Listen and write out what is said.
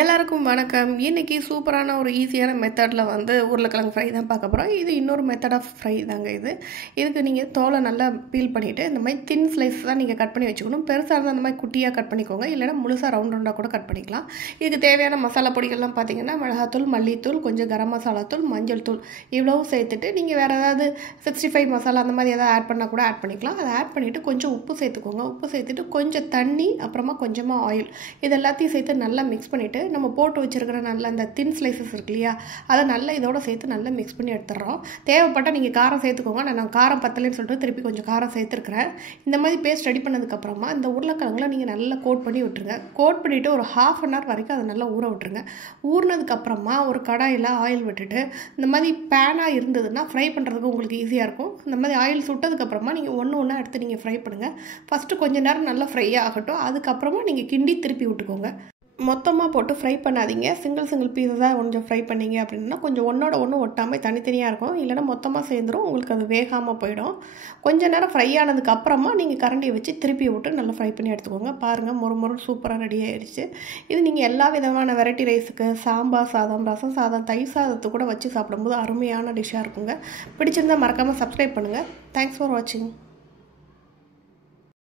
எல்லாருக்கும் வணக்கம். இன்னைக்கு சூப்பரான ஒரு ஈஸியான மெத்தடில் உருளைக்கிழங்கு ஃப்ரை தான் பார்க்க போகிறோம். இது இன்னொரு மெத்தட் ஆஃப் ஃப்ரை தாங்க இது. இதுக்கு நீங்கள் தோலை நல்லா பீல் பண்ணிவிட்டு இந்த மாதிரி தின் ஸ்லைஸ் தான் நீங்கள் கட் பண்ணி வச்சுக்கணும். பெருசாக இருந்தால் அந்த மாதிரி குட்டியாக கட் பண்ணிக்கோங்க, இல்லைனா முழுசாக ரவுண்ட் ரவுண்டாக கூட கட் பண்ணிக்கலாம். இதுக்கு தேவையான மசாலா பொடிகள்லாம் பார்த்தீங்கன்னா மிளகாத்தூள், மல்லித்தூள், கொஞ்சம் கரம் மசாலா தூள், மஞ்சள் தூள் இவ்வளவும் சேர்த்துட்டு நீங்கள் வேறு ஏதாவது 65 மசாலா அந்த மாதிரி ஏதாவது ஆட் பண்ணால் கூட ஆட் பண்ணிக்கலாம். அதை ஆட் பண்ணிவிட்டு கொஞ்சம் உப்பு சேர்த்துக்கோங்க. உப்பு சேர்த்துட்டு கொஞ்சம் தண்ணி, அப்புறமா கொஞ்சமாக ஆயில், இது எல்லாத்தையும் சேர்த்து நல்லா மிக்ஸ் பண்ணிவிட்டு நம்ம போட்டு வச்சுருக்கிற நல்ல அந்த தின் ஸ்லைசஸ் இருக்கு இல்லையா, அதை நல்லா இதோட சேர்த்து நல்லா மிக்ஸ் பண்ணி எடுத்துடுறோம். தேவைப்பட்டால் நீங்கள் காரம் சேர்த்துக்கோங்க. நான் காரம் பத்தலைன்னு சொல்லிட்டு திருப்பி கொஞ்சம் காரம் சேர்த்துருக்கிறேன். இந்த மாதிரி பேஸ்ட் ரெடி பண்ணதுக்கப்புறமா இந்த உருளைக்கிழங்குல நீங்கள் நல்லா கோட் பண்ணி விட்டுருங்க. கோட் பண்ணிவிட்டு ஒரு 1/2 அன் ஹவர் வரைக்கும் அதை நல்லா ஊற விட்டுருங்க. ஊறினதுக்கப்புறமா ஒரு கடாயில் ஆயில் விட்டுட்டு இந்த மாதிரி பேனாக இருந்ததுன்னா ஃப்ரை பண்ணுறதுக்கு உங்களுக்கு ஈஸியாக இருக்கும். இந்த மாதிரி ஆயில் சுட்டதுக்கப்புறமா நீங்கள் ஒன்று ஒன்றா எடுத்து நீங்கள் ஃப்ரை பண்ணுங்கள். ஃபஸ்ட்டு கொஞ்சம் நேரம் நல்லா ஃப்ரை ஆகட்டும். அதுக்கப்புறமா நீங்கள் கிண்டி திருப்பி விட்டுக்கோங்க. மொத்தமாக போட்டு ஃப்ரை பண்ணாதீங்க. சிங்கிள் பீஸஸாக கொஞ்சம் ஃப்ரை பண்ணிங்க அப்படின்னா கொஞ்சம் ஒன்றோட ஒன்று ஒட்டாமல் தனித்தனியாக இருக்கும். இல்லைனா மொத்தமாக சேர்ந்துடும், உங்களுக்கு அது வேகாமல் போயிடும். கொஞ்சம் நேரம் ஃப்ரை ஆனதுக்கப்புறமா நீங்கள் கரண்டியை வச்சு திருப்பி விட்டு நல்லா ஃப்ரை பண்ணி எடுத்துக்கோங்க. பாருங்கள், மொறு சூப்பராக ரெடி ஆகிடுச்சு. இது நீங்கள் எல்லா விதமான வெரைட்டி ரைஸுக்கு, சாம்பார் சாதம், ரசம் சாதம், தயிர் சாதத்தை கூட வச்சு சாப்பிடும்போது அருமையான டிஷ்ஷாக இருக்குங்க. பிடிச்சிருந்தால் மறக்காமல் சப்ஸ்கிரைப் பண்ணுங்கள். தேங்க்ஸ் ஃபார் வாட்சிங்.